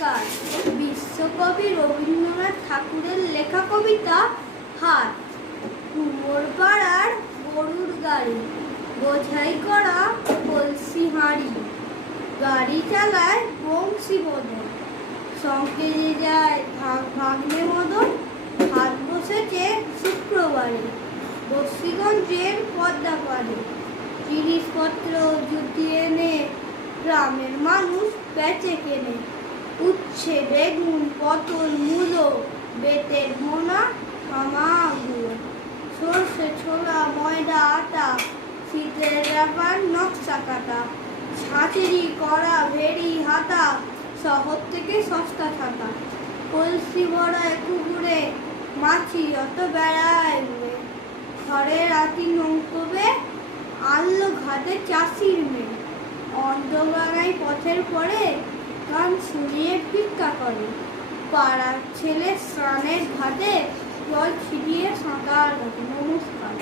নমস্কার। বিশ্বকবি রবীন্দ্রনাথ ঠাকুরের লেখা কবিতা হাট। কুমোর পাড়ার গরুর গাড়ি, বোঝাই করা কলসি হাঁড়ি, গাড়ি চালায় বংশী মদন, সংকেজে যায় ভাগ্নে মদন, হাট বসেছে শুক্রবারে বস্তিগঞ্জের পদ্মা পাড়ে। জিনিসপত্র জুটিয়ে এনে গ্রামের মানুষ বেচে কেনে, উচ্ছে বেগুন পটল মূলো, বেতের মোনা খামাগুলো, সর্ষে ছোলা ময়দা আটা, শীতের ব্যাপার নকশা কাটা, ছাঁচেরি করা ভেড়ি হাতা, শহর থেকে সস্তা ছাতা, কলসি ভরায় কুকুরে মাছি অত বেড়ায় উড়ে, ঘরে রাতি নৌকবে আনলো ঘাটে চাষির মেয়ে, অন্ধভাঙায় পথের পরে গান শুনিয়ে ভিক্ষা করে, পাড়ার ছেলে স্নানের ঘাটে জল ছিটিয়ে সাঁতার কাটে। নমস্কার।